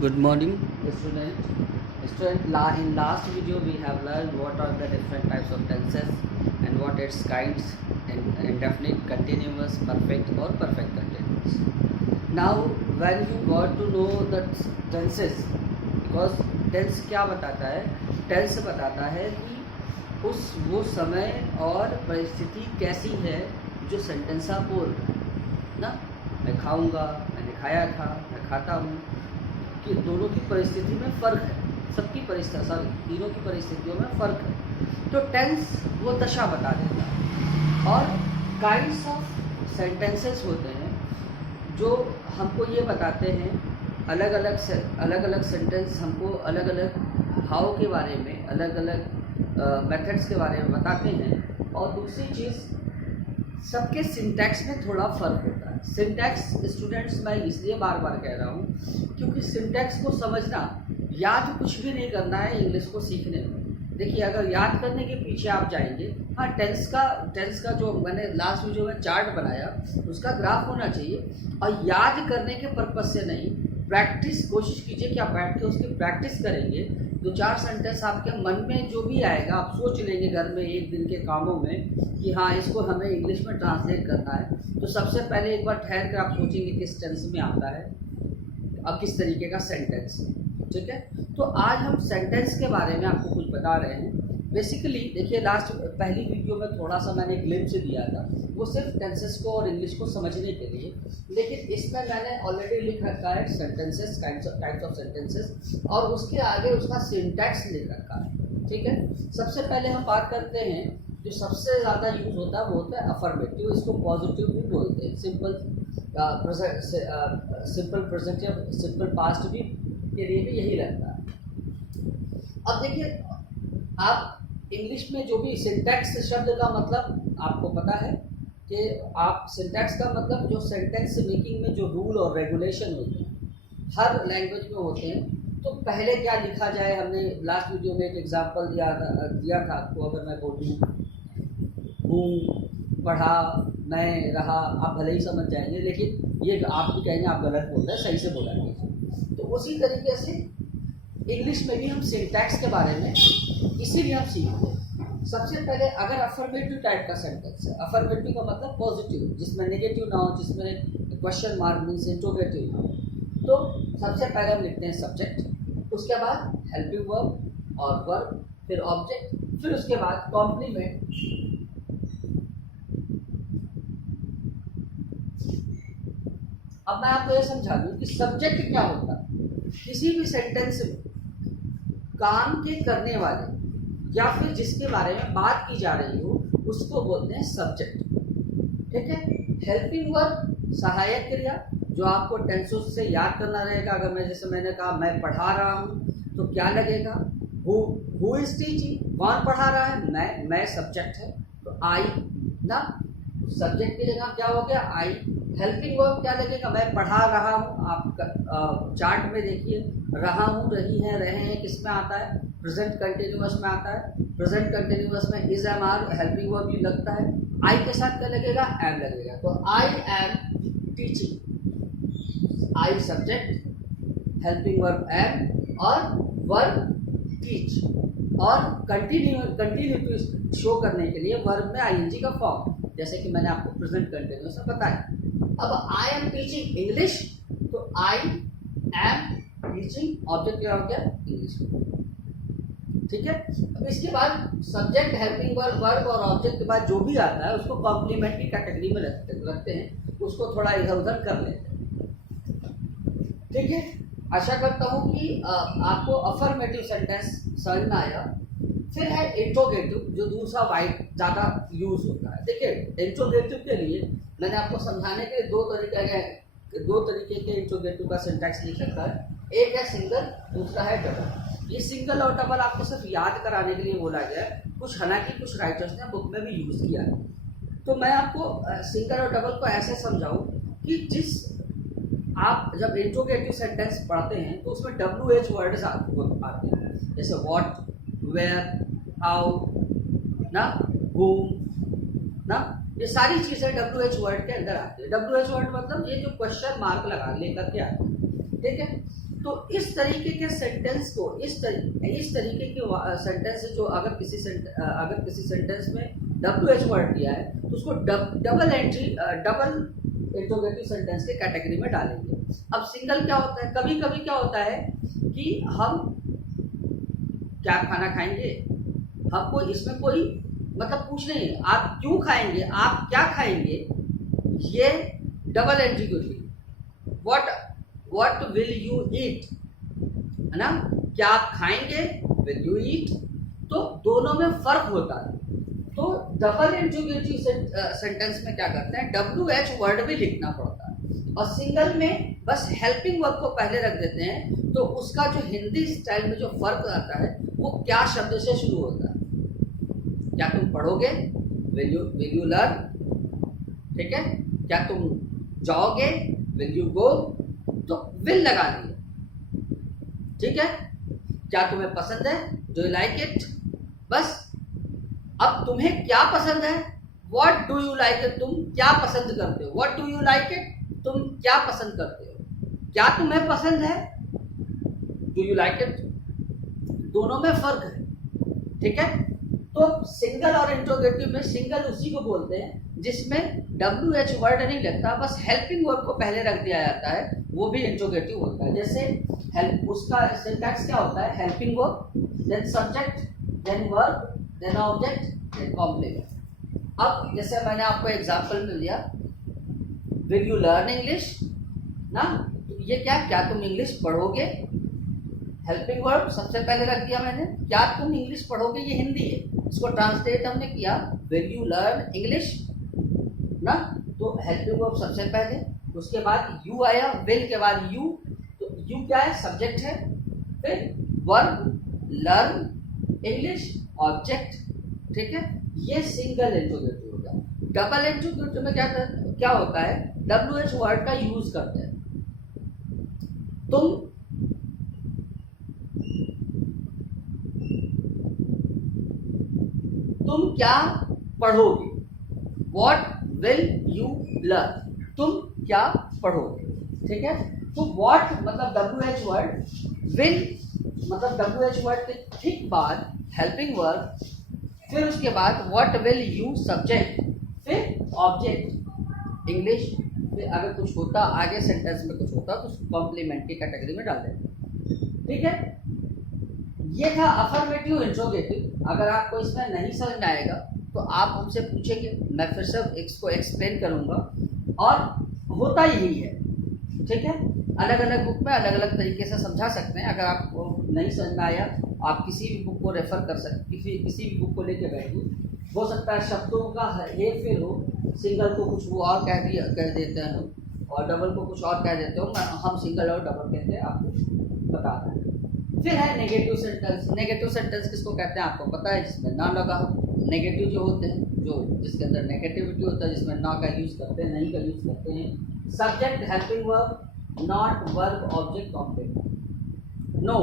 Good morning, student. In last video we have learned what are the different types of tenses and what its kinds and indefinite, continuous, perfect or perfect continuous. Now, when you got to know the tenses, because tense क्या बताता है? Tense बताता है कि वो समय और परिस्थिति कैसी है जो सेंटेंस आप बोल रहे हैं ना। मैं खाऊंगा, मैंने खाया था, मैं खाता हूँ, कि दोनों की परिस्थिति में फ़र्क है, सबकी परिस्थिति तीनों की परिस्थितियों में फ़र्क है। तो टेंस वो दशा बता देता है। और काइंड्स ऑफ सेंटेंसेस होते हैं जो हमको ये बताते हैं, अलग अलग सेंटेंस हमको अलग अलग भाव के बारे में, अलग अलग मेथड्स के बारे में बताते हैं। और दूसरी चीज़, सबके सिंटैक्स में थोड़ा फ़र्क होता है। सिंटैक्स स्टूडेंट्स मैं इसलिए बार बार कह रहा हूँ क्योंकि सिंटैक्स को समझना, याद कुछ भी नहीं करना है इंग्लिश को सीखने में। देखिए, अगर याद करने के पीछे आप जाएंगे, हाँ, टेंस का जो मैंने लास्ट वीडियो में चार्ट बनाया उसका ग्राफ होना चाहिए, और याद करने के पर्पज़ से नहीं, प्रैक्टिस कोशिश कीजिए कि आप बैठ के उसकी प्रैक्टिस करेंगे। दो चार सेंटेंस आपके मन में जो भी आएगा आप सोच लेंगे घर में एक दिन के कामों में कि हाँ, इसको हमें इंग्लिश में ट्रांसलेट करना है। तो सबसे पहले एक बार ठहर कर आप सोचेंगे किस टेंस में आता है और किस तरीके का सेंटेंस, ठीक है। तो आज हम सेंटेंस के बारे में आपको कुछ बता रहे हैं। बेसिकली देखिए, पहली वीडियो में थोड़ा सा मैंने ग्लिम्स दिया था, वो सिर्फ टेंसेस को और इंग्लिश को समझने के लिए, लेकिन इसमें मैंने ऑलरेडी लिख रखा है सेंटेंसेस, टाइप्स ऑफ सेंटेंसेस, और उसके आगे उसका सिंटैक्स लिख रखा है, ठीक है। सबसे पहले हम बात करते हैं, जो सबसे ज़्यादा यूज होता है वो होता है अफर्मेटिव। इसको पॉजिटिव भी बोलते हैं, सिंपल प्रेजेंट या सिंपल पास्ट भी के लिए भी यही रहता है। अब देखिए, आप इंग्लिश में जो भी सिंटैक्स शब्द का मतलब आपको पता है कि आप सिंटैक्स का मतलब जो सेंटेंस मेकिंग में जो रूल और रेगुलेशन होते हैं हर लैंग्वेज में होते हैं। तो पहले क्या लिखा जाए, हमने लास्ट वीडियो में एक एग्जांपल दिया था आपको। अगर मैं बोलूँ हूँ, पढ़ा, मैं, रहा, आप भले ही समझ जाएंगे, लेकिन ये आप भी कहेंगे आप गलत बोल रहे हैं, सही से बोला कीजिए। तो उसी तरीके से इंग्लिश में भी हम सिंटैक्स के बारे में इसीलिए हम सीखते हैं। सबसे पहले अगर अफर्मेटिव टाइप का सेंटेंस है, अफर्मेटिव का मतलब पॉजिटिव, जिसमें नेगेटिव ना हो, जिसमें क्वेश्चन मार्क मीन्स इंट्रोगेटिव ना हो, तो सबसे पहले हम लिखते हैं सब्जेक्ट, उसके बाद हेल्पिंग वर्ब और वर्ब, फिर ऑब्जेक्ट, फिर उसके बाद कॉम्प्लीमेंट। अब मैं आपको ये समझा दूं कि सब्जेक्ट क्या होता है। किसी भी सेंटेंस में काम के करने वाले या फिर जिसके बारे में बात की जा रही हो उसको बोलते हैं सब्जेक्ट, ठीक है। हेल्पिंग वर्ब सहायक क्रिया, जो आपको टेंसों से याद करना रहेगा। अगर मैंने कहा मैं पढ़ा रहा हूँ तो क्या लगेगा, हु इज टीचिंग, कौन पढ़ा रहा है, मैं सब्जेक्ट है, तो आई ना, सब्जेक्ट की जगह क्या हो गया, आई। हेल्पिंग वर्ब क्या लगेगा, मैं पढ़ा रहा हूँ। आप चार्ट में देखिए, रहा हूँ, रही है, रहे हैं, किस में आता है, प्रेजेंट कंटिन्यूअस में आता है। प्रेजेंट कंटिन्यूअस में is am are helping verb भी लगता है। आई के साथ क्या लगेगा, एम लगेगा। तो I am teaching, I subject, helping verb am और वर्ब टीच। और कंटिन्यू शो करने के लिए वर्ब में आईएनजी का फॉर्म, जैसे कि मैंने आपको प्रेजेंट कंटिन्यूअस में बताया। अब आई एम टीचिंग इंग्लिश, तो आई एम टीचिंग, ऑब्जेक्ट क्या हो गया, इंग्लिश, ठीक है। अब इसके बाद सब्जेक्ट, हेल्पिंग वर्ब, वर्ब और ऑब्जेक्ट के बाद जो भी आता है उसको कॉम्प्लीमेंट्री कैटेगरी में रखते हैं, उसको थोड़ा इधर उधर कर लेते हैं, ठीक है। आशा करता हूँ कि आपको अफर्मेटिव सेंटेंस समझ में आया। फिर है इंट्रोगेटिव, जो दूसरा वाइड ज़्यादा यूज होता है। देखिए, इंट्रोगेटिव के लिए मैंने आपको समझाने के लिए दो तरीके के इंट्रोगेटिव का सिंटैक्स लिख रखा है। एक है सिंगल, दूसरा है डबल। ये सिंगल और डबल आपको सिर्फ याद कराने के लिए बोला गया है, हालांकि कुछ राइटर्स ने बुक में भी यूज़ किया है। तो मैं आपको सिंगल और डबल को ऐसे समझाऊँ कि आप जब इंट्रोगेटिव सेंटेंस पढ़ते हैं तो उसमें WH वर्ड्स आते हैं, जैसे व्हाट, वेयर, हाउ ना, हूम ना, ये सारी चीज़ें WH वर्ड के अंदर आती है। WH वर्ड मतलब ये जो क्वेश्चन मार्क लेकर के आते हैं, ठीक है। तो इस तरीके के सेंटेंस को इस तरीके के सेंटेंस जो अगर किसी सेंटेंस में WH वर्ड दिया है तो उसको डबल इंट्रोगेटिव सेंटेंस के कैटेगरी में डालेंगे। अब सिंगल क्या होता है, कभी कभी क्या होता है कि हम क्या खाना खाएंगे, हमको इसमें कोई मतलब पूछ नहीं है, आप क्यों खाएंगे, आप क्या खाएंगे, ये double interrogative. What will you eat, है ना, क्या आप खाएंगे, विल यू ईट। तो दोनों में फर्क होता है। तो डबल इंट्रोगेटिव सेंटेंस में क्या करते हैं, WH वर्ड भी लिखना पड़ता है, और सिंगल में बस हेल्पिंग वर्ब को पहले रख देते हैं। तो उसका जो हिंदी स्टाइल में जो फर्क आता है वो क्या शब्द से शुरू होता है, क्या तुम पढ़ोगे, विल यू लर्न, ठीक है, क्या तुम जाओगे, विल यू गो, तो विल लगा दिए, ठीक है। क्या तुम्हें पसंद है, डू यू लाइक इट, बस। अब तुम्हें क्या पसंद है, what do you like it, तुम क्या पसंद करते हो, what do you like it, तुम क्या पसंद करते हो, क्या तुम्हें पसंद है, डू यू लाइक इट। दोनों में फर्क है, ठीक है। तो सिंगल और इंट्रोगेटिव में सिंगल उसी को बोलते हैं जिसमें WH वर्ड नहीं लगता, बस हेल्पिंग वर्ब को पहले रख दिया जाता है, वो भी इंट्रोगेटिव होता है। जैसे हेल्प, उसका सिंटैक्स क्या होता है, helping verb, then subject, then verb, then object, then complement. अब जैसे मैंने आपको एग्जांपल में दिया, विल यू लर्न इंग्लिश ना, तो ये क्या तुम इंग्लिश पढ़ोगे, हेल्पिंग वर्ब सबसे पहले रख दिया मैंने, क्या तुम इंग्लिश पढ़ोगे, ये हिंदी है, इसको ट्रांसलेट हमने किया, विल यू लर्न इंग्लिश ना, तो हेल्पिंग वर्ब सबसे पहले, उसके बाद यू आया, विल के बाद यू, तो यू क्या है, सब्जेक्ट है, फिर वर्ब, लर्न इंग्लिश, ऑब्जेक्ट, ठीक है। ये सिंगल इंट्रोगेटिव होगा। डबल इंट्रोगेटिव में क्या होता है, WH वर्ड का यूज करते हैं। तुम क्या पढ़ोगे, व्हाट विल यू लर्न, तुम क्या पढ़ोगे, ठीक है। तो व्हाट मतलब WH वर्ड, विल मतलब WH वर्ड के ठीक बाद हेल्पिंग वर्ब, फिर उसके बाद व्हाट विल यू सब्जेक्ट, फिर ऑब्जेक्ट इंग्लिश, फिर अगर कुछ होता आगे सेंटेंस में कुछ होता तो उसको कॉम्प्लीमेंट की कैटेगरी में डाल देते, ठीक है। ये था अफर्मेटिव इंट्रोगेटिव। अगर आपको इसमें नहीं समझ में आएगा तो आप हमसे पूछेंगे, मैं फिर से इसको एक्सप्लेन करूँगा, और होता यही है, ठीक है। अलग अलग बुक में अलग अलग तरीके से समझा सकते हैं। अगर आपको नहीं समझ में आया, आप किसी भी बुक को रेफर कर सकते, किसी भी बुक को लेके बैठिए, हो सकता है शब्दों का हेर फेर हो, सिंगल को कुछ वो और कह देते हैं और डबल को कुछ और कह देते हो, हम सिंगल और डबल कहते हैं, आपको बता रहे हैं। फिर है नेगेटिव सेंटेंस। नेगेटिव सेंटेंस किसको कहते हैं आपको पता है, जिसमें ना लगा हो। नेगेटिव जो होते हैं, जो जिसके अंदर नेगेटिविटी होता है, जिसमें ना का यूज़ करते हैं, नहीं का यूज़ करते हैं। Subject, helping verb, not, verb, object, complement. No,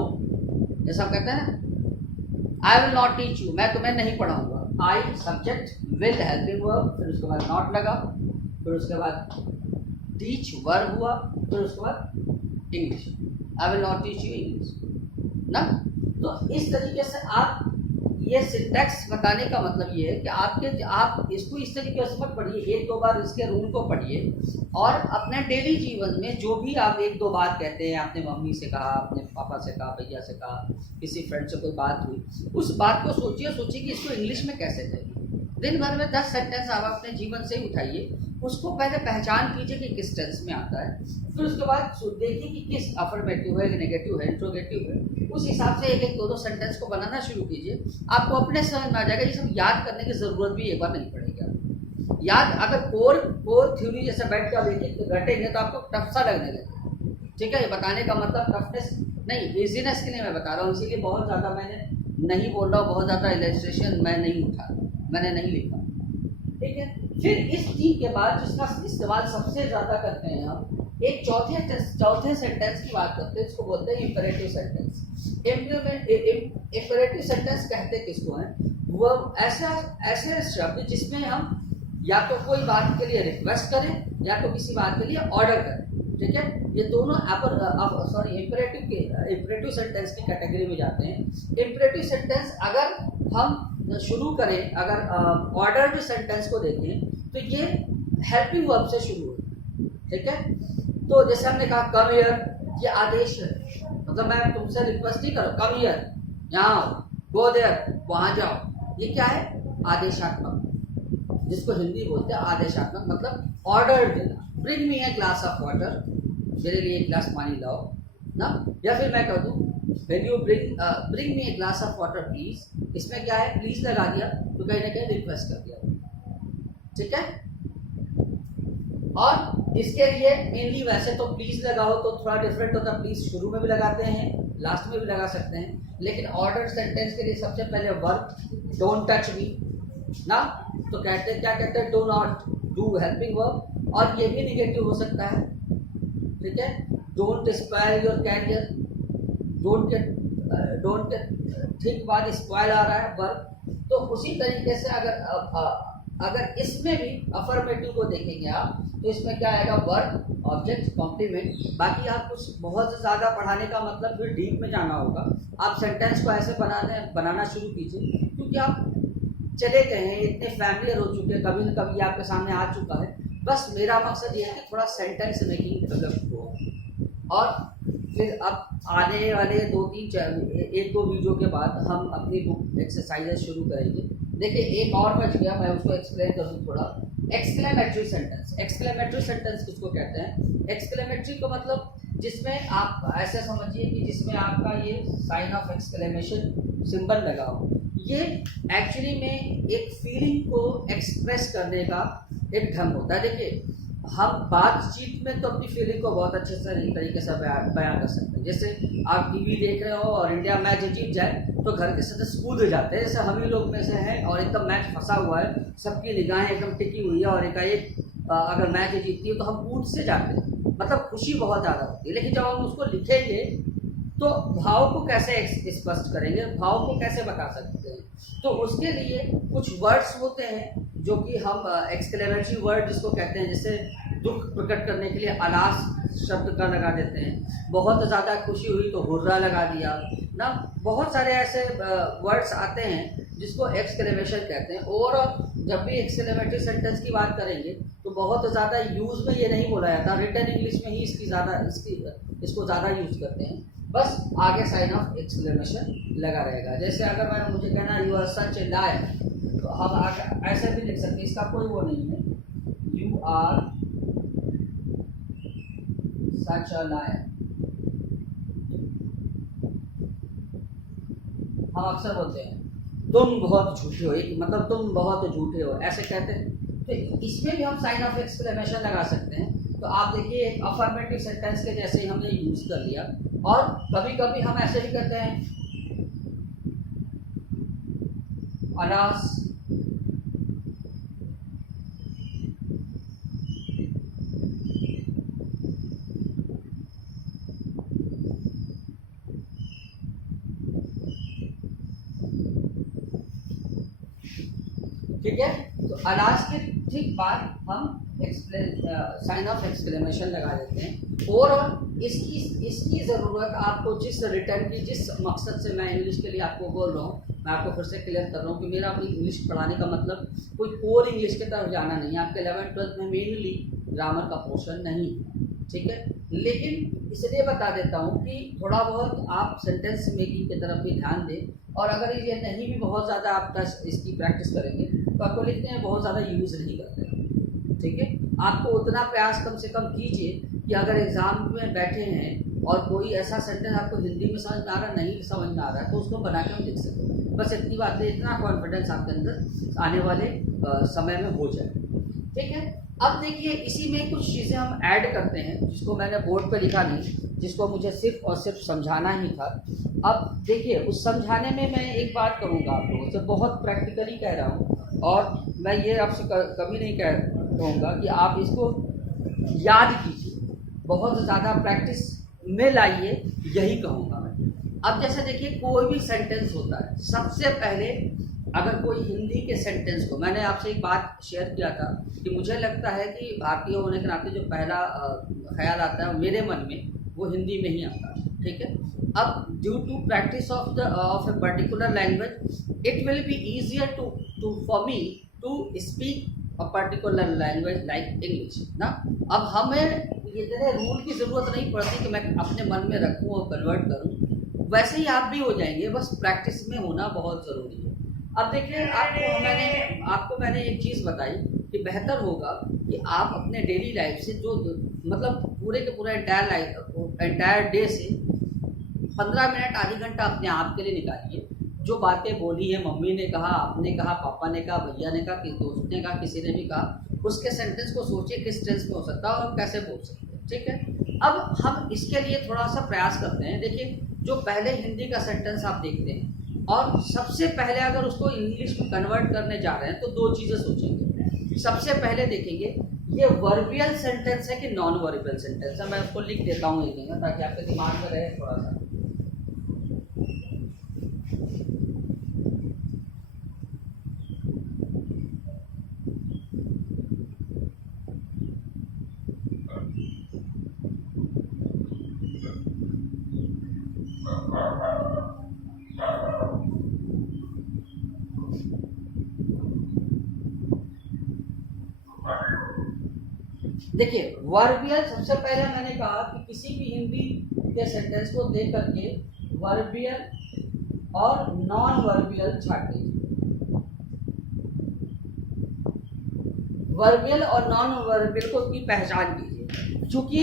जैसा हम कहते हैं ना, I will not teach you, मैं तुम्हें नहीं पढ़ाऊंगा। I subject, will helping verb, फिर उसके बाद नॉट लगा, फिर उसके बाद टीच वर्ब हुआ, फिर उसके बाद English, I will not teach you English ना। तो इस तरीके से आप ये सिंटैक्स बताने का मतलब ये है कि आप इसको इस तरीके से मत पढ़िए, एक दो बार इसके रूल को पढ़िए, और अपने डेली जीवन में जो भी आप एक दो बार कहते हैं, आपने मम्मी से कहा, अपने पापा से कहा, भैया से कहा, किसी फ्रेंड से कोई बात हुई, उस बात को सोचिए कि इसको इंग्लिश में कैसे कहें। दिन भर में 10 सेंटेंस आप अपने जीवन से ही उठाइए, उसको पहले पहचान कीजिए कि किस टेंस में आता है, फिर उसके बाद देखिए कि किस अफर्मेटिव है, नेगेटिव है, इंट्रोगेटिव है, उस हिसाब से एक दो सेंटेंस को बनाना शुरू कीजिए। आपको अपने समझ में आ जाएगा। ये सब याद करने की ज़रूरत भी एक बार नहीं पड़ेगी। याद अगर कोर थ्योरी जैसे बैठ कर देखिए घटेंगे तो आपको टफ सा लगने लगेगा, ठीक है। ये बताने का मतलब टफनेस नहीं, इजीनेस के लिए मैं बता रहा हूँ, इसीलिए बहुत ज़्यादा मैंने नहीं बोल रहा हूँ, बहुत ज़्यादा इलस्ट्रेशन मैं नहीं उठा, मैंने नहीं लिखा, ठीक है। फिर इस चीज के बाद जिसका इस्तेमाल सबसे ज़्यादा करते हैं हम, एक चौथे सेंटेंस की बात करते हैं, इसको बोलते हैं इंपेरेटिव सेंटेंस। इंपेरेटिव सेंटेंस कहते किसको हैं, वो ऐसे शब्द जिसमें हम या तो कोई बात के लिए रिक्वेस्ट करें या तो किसी बात के लिए ऑर्डर करें। ठीक है, ये दोनों इम्परेटिव सेंटेंस की कैटेगरी में जाते हैं। इम्परेटिव सेंटेंस अगर हम शुरू करें, अगर ऑर्डर्ड सेंटेंस को देखें तो ये हेल्पिंग वर्ब से शुरू है। ठीक है, तो जैसे हमने कहा कम हियर, ये आदेश है, मतलब मैं तुमसे रिक्वेस्ट नहीं कर रहा, कम हियर यहाँ आओ, गो देयर वहाँ जाओ, ये क्या है? आदेशात्मक, जिसको हिंदी बोलते हैं आदेशात्मक, मतलब ऑर्डर देना। Bring me a glass of water, मेरे लिए एक ग्लास पानी लाओ ना, या फिर मैं कह दूँ when you bring me a glass of water please, इसमें क्या है? प्लीज लगा दिया तो कहीं ना कहीं रिक्वेस्ट कर दिया। ठीक है, और इसके लिए मेनली वैसे तो प्लीज लगाओ तो थोड़ा डिफरेंट होता है, प्लीज शुरू में भी लगाते हैं, लास्ट में भी लगा सकते हैं, लेकिन ऑर्डर सेंटेंस के लिए सबसे पहले वर्ब डोंट टच मी ना, तो कहते हैं, क्या कहते हैं? Do not do helping verb, और ये भी निगेटिव हो सकता है। ठीक है, don't spoil your career, don't get, ठीक बाद स्पॉइल आ रहा है वर्ब, तो उसी तरीके से अगर इसमें भी अफर्मेटिव को देखेंगे आप तो इसमें क्या आएगा? Verb, object, complement. बाकी आप कुछ बहुत ज़्यादा पढ़ाने का मतलब फिर डीप में जाना होगा, आप सेंटेंस को ऐसे बनाना शुरू कीजिए, क्योंकि आप चले गए हैं, इतने फैमिलियर हो चुके हैं, कभी न कभी आपके सामने आ चुका है। बस मेरा मकसद ये है कि थोड़ा सेंटेंस मेकिंग डेवलप हो, और फिर अब आने वाले 1-2 वीडियो के बाद हम अपनी बुक एक्सरसाइजेस शुरू करेंगे। देखिए एक और बच गया, मैं उसको एक्सप्लेन करूँ थोड़ा। एक्सक्लेमेटरी सेंटेंस, एक्सक्लेमेटरी सेंटेंस किसको कहते हैं? एक्सक्लेमेटरी को मतलब जिसमें आप ऐसे समझिए कि जिसमें आपका ये साइन ऑफ एक्सक्लेमेशन सिंबल लगा हो, ये एक्चुअली में एक फीलिंग को एक्सप्रेस करने का एक ढंग होता है। देखिए हम बातचीत में तो अपनी फीलिंग को बहुत अच्छे से तरीके से बयां कर सकते हैं। जैसे आप टीवी देख रहे हो और इंडिया मैच जीत जाए तो घर के सदस्य कूद जाते हैं, जैसे हम ही लोग में से हैं, और एकदम मैच फंसा हुआ है, सबकी निगाहें एकदम टिकी हुई है, और एकाएक अगर मैच जीतती है तो हम कूद से जाते हैं, मतलब खुशी बहुत ज़्यादा होती है। लेकिन जब हम उसको लिखेंगे तो भाव को कैसे स्पष्ट करेंगे, भाव को कैसे बता सकते हैं? तो उसके लिए कुछ वर्ड्स होते हैं जो कि हम एक्सक्लेमेटरी वर्ड जिसको कहते हैं, जैसे दुख प्रकट करने के लिए अलास शब्द का लगा देते हैं, बहुत ज़्यादा खुशी हुई तो हुर्रा लगा दिया ना, बहुत सारे ऐसे वर्ड्स आते हैं जिसको एक्सक्लेमेशन कहते हैं। ओवरऑल जब भी एक्सक्लेमेटरी सेंटेंस की बात करेंगे तो बहुत ज़्यादा यूज़ में ये नहीं बोला जाता, रिटन इंग्लिश में ही इसको ज़्यादा यूज़ करते हैं, बस आगे साइन ऑफ एक्सक्लेमेशन लगा रहेगा। जैसे अगर मैं मुझे कहना you are such a liar, तो हम ऐसे भी लिख सकते हैं, इसका कोई वो नहीं है, you are such a liar. हम अक्सर बोलते हैं तुम बहुत झूठे हो, मतलब तुम बहुत झूठे हो, ऐसे कहते हैं, तो इसमें भी हम साइन ऑफ एक्सक्लेमेशन लगा सकते हैं। तो आप देखिए अफर्मेटिव सेंटेंस के जैसे ही हमने यूज कर लिया, और कभी कभी हम ऐसे भी करते हैं अलास, ठीक है, तो अलास के ठीक बाद हम साइन ऑफ एक्सक्लेमेशन लगा देते हैं। ओवरऑल इसकी ज़रूरत आपको जिस रिटर्न की, जिस मकसद से मैं इंग्लिश के लिए आपको बोल रहा हूँ, मैं आपको फिर से क्लियर कर रहा हूँ कि मेरा अपनी इंग्लिश पढ़ाने का मतलब कोई कोर इंग्लिश की तरफ जाना नहीं है। आपके 11th-12th में मेनली ग्रामर का पोर्शन नहीं है, ठीक है, लेकिन इसलिए बता देता हूँ कि थोड़ा बहुत आप सेंटेंस मेकिंग की तरफ भी ध्यान दें, और अगर ये नहीं भी बहुत ज़्यादा आप इसकी प्रैक्टिस करेंगे तो आपको लिखते हैं बहुत ज़्यादा यूज़ नहीं करते। ठीक है, आपको उतना प्रयास कम से कम कीजिए कि अगर एग्ज़ाम में बैठे हैं और कोई ऐसा सेंटेंस आपको हिंदी में समझ में आ रहा, नहीं समझ में आ रहा है, तो उसको बना के हम लिख सकते। बस इतनी बात है, इतना कॉन्फिडेंस आपके अंदर आने वाले समय में हो जाए। ठीक है, अब देखिए इसी में कुछ चीज़ें हम ऐड करते हैं जिसको मैंने बोर्ड पे लिखा नहीं, जिसको मुझे सिर्फ और सिर्फ समझाना ही था। अब देखिए उस समझाने में मैं एक बात करूँगा आप लोगों से, बहुत प्रैक्टिकली कह रहा हूँ, और मैं ये आपसे कभी नहीं कहूँगा कि आप इसको याद कीजिए, बहुत ज़्यादा प्रैक्टिस में लाइए, यही कहूँगा मैं। अब जैसे देखिए कोई भी सेंटेंस होता है, सबसे पहले अगर कोई हिंदी के सेंटेंस को, मैंने आपसे एक बात शेयर किया था कि मुझे लगता है कि भारतीय होने के नाते जो पहला ख्याल आता है मेरे मन में वो हिंदी में ही आता है, ठीक है। अब due to practice of a particular language it will be easier to for me to speak a particular language like English ना। अब हमें इतने रूल की ज़रूरत नहीं पड़ती कि मैं अपने मन में रखूँ और कन्वर्ट करूँ, वैसे ही आप भी हो जाएंगे, बस प्रैक्टिस में होना बहुत ज़रूरी है। अब देखिए आपको मैंने एक चीज़ बताई कि बेहतर होगा कि आप अपने डेली लाइफ से जो मतलब पूरे के पूरा एंटायर डे से 15 मिनट आधी घंटा अपने आप के लिए निकालिए। जो बातें बोली है, मम्मी ने कहा, आपने कहा, पापा ने कहा, भैया ने कहा, किसी दोस्त ने कहा, किसी ने भी कहा, उसके सेंटेंस को सोचिए किस टेंस में हो सकता है और कैसे बोल सकते हैं, ठीक है। अब हम इसके लिए थोड़ा सा प्रयास करते हैं। देखिए जो पहले हिंदी का सेंटेंस आप देखते हैं और सबसे पहले अगर उसको इंग्लिश में कन्वर्ट करने जा रहे हैं तो दो चीज़ें सोचेंगे। सबसे पहले देखेंगे ये वर्बियल सेंटेंस है कि नॉन वर्बियल सेंटेंस है। मैं उसको लिख देता हूँ एक जगह ताकि आपके दिमाग में रहे थोड़ा सा। देखिए वर्बियल, सबसे पहले मैंने कहा कि किसी भी हिंदी के सेंटेंस को देख करके वर्बियल और नॉन वर्बियल छांटिए। वर्बियल और नॉन वर्बियल को की पहचान कीजिए। क्योंकि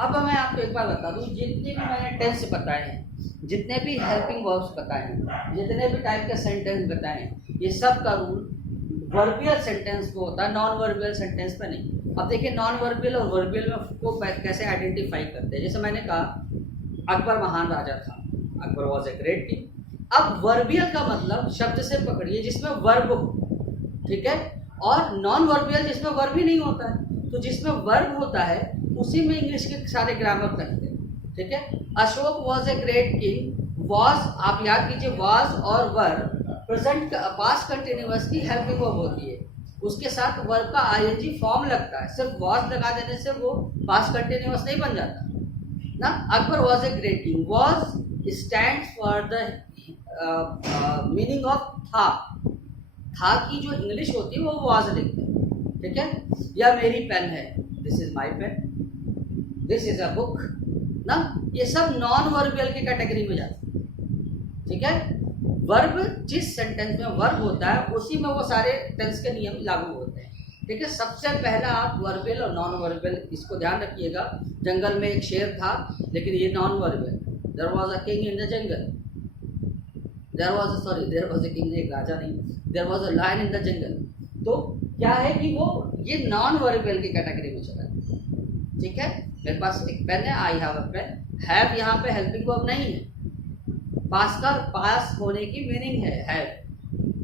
अब मैं आपको एक बार बता दूं, जितने भी मैंने टेंस बताए हैं, जितने भी हेल्पिंग वर्ब्स बताए हैं, जितने भी टाइप के सेंटेंस बताए हैं, ये सब का रूल वर्बियल सेंटेंस को होता है, नॉन वर्बियल सेंटेंस पे नहीं। अब देखिए नॉन वर्बियल और वर्बियल में को कैसे आइडेंटिफाई करते हैं। जैसे मैंने कहा अकबर महान राजा था, Akbar was a great king. अब वर्बियल का मतलब शब्द से पकड़िए जिसमें वर्ब हो, ठीक है, और नॉन वर्बियल जिसमें वर्ब ही नहीं होता है। तो जिसमें वर्ब होता है उसी में इंग्लिश के सारे ग्रामर लगते हैं, ठीक है। Ashok was a great king, was आप याद कीजिए, वॉज और वर्ब प्रेजेंट पास्ट कंटिन्यूअस की हेल्पिंग वर्ब होती है, उसके साथ वर्ब का आईएनजी फॉर्म लगता है। सिर्फ वॉज लगा देने से वो पास्ट कंटिन्यूअस नहीं बन जाता ना। Akbar was a great king, was stand for the meaning of था की जो इंग्लिश होती है वो वॉज लिखते हैं, ठीक है। या मेरी पेन है, this is my pen, this is a book ना। ये सब नॉन वर्बियल की कैटेगरी में जाते हैं, ठीक है। वर्ब जिस सेंटेंस में वर्ब होता है उसी में वो सारे टेंस के नियम लागू होते हैं, ठीक है। सबसे पहला आप वर्बियल और नॉन वर्बियल इसको ध्यान रखिएगा। जंगल में एक शेर था लेकिन ये non verbal. There was a king in the jungle, there was a king, एक राजा नहीं, there was a lion in the jungle. तो क्या है कि वो ये नॉन वर्बियल की कैटेगरी में चला है, ठीक है। मेरे पास एक पेन है, I have a pen. Have यहाँ पे हेल्पिंग वर्ब नहीं है, पास का पास होने की मीनिंग है हैव,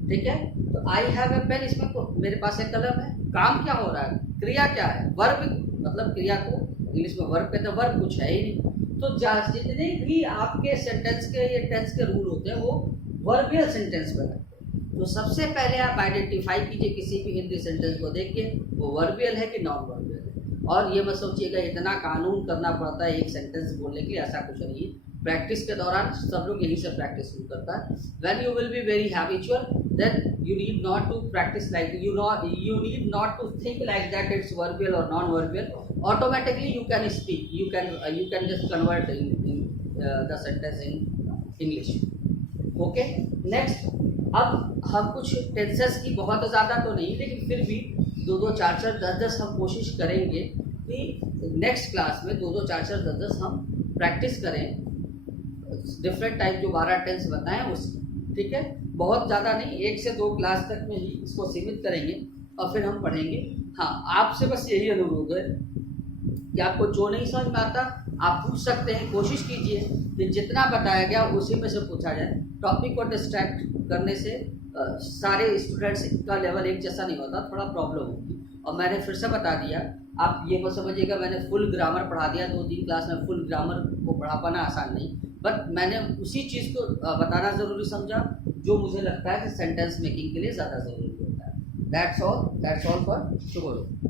ठीक है। तो आई हैव ए पेन, इसमें मेरे पास एक कलम है। काम क्या हो रहा है, क्रिया क्या है, वर्ब, मतलब क्रिया को इंग्लिश में वर्ब कहते हैं, वर्ब कुछ है ही नहीं। तो जितने भी आपके सेंटेंस के ये टेंस के रूल होते हैं वो वर्बियल सेंटेंस पे लगते हैं। तो सबसे पहले आप आइडेंटिफाई कीजिए किसी भी हिंदी सेंटेंस को देख के वो वर्बियल है कि नॉन वर्बियल है। और ये मत सोचिएगा इतना कानून करना पड़ता है एक सेंटेंस बोलने के लिए, ऐसा कुछ नहीं है। प्रैक्टिस के दौरान सब लोग यहीं से प्रैक्टिस शुरू करता है। When you will be very habitual, then you need not to practice like you need not to think like that it's verbial or non-verbial. Automatically you can speak. You can just convert the sentence in English. Okay. Next, अब हम कुछ tenses की बहुत ज़्यादा तो नहीं लेकिन फिर भी 2-2, 4-4, 10-10 हम कोशिश करेंगे कि नेक्स्ट क्लास में 2-2, 4-4, 10-10 हम प्रैक्टिस करें डिफरेंट टाइप जो 12 टेंस बताएं उसकी, ठीक है। बहुत ज़्यादा नहीं, 1 से 2 क्लास तक में ही इसको सीमित करेंगे और फिर हम पढ़ेंगे। हाँ, आपसे बस यही अनुरोध है कि आपको जो नहीं समझ में आता आप पूछ सकते हैं, कोशिश कीजिए कि जितना बताया गया उसी में से पूछा जाए। टॉपिक को डिस्ट्रैक्ट करने से सारे स्टूडेंट्स का लेवल एक जैसा नहीं होता, थोड़ा प्रॉब्लम होगी। और मैंने फिर से बता दिया, आप ये मत समझिएगा मैंने फुल ग्रामर पढ़ा दिया। 2-3 क्लास में फुल ग्रामर को पढ़ा पाना आसान नहीं, बट मैंने उसी चीज़ को बताना ज़रूरी समझा जो मुझे लगता है कि सेंटेंस मेकिंग के लिए ज़्यादा ज़रूरी होता है। That's all for tomorrow.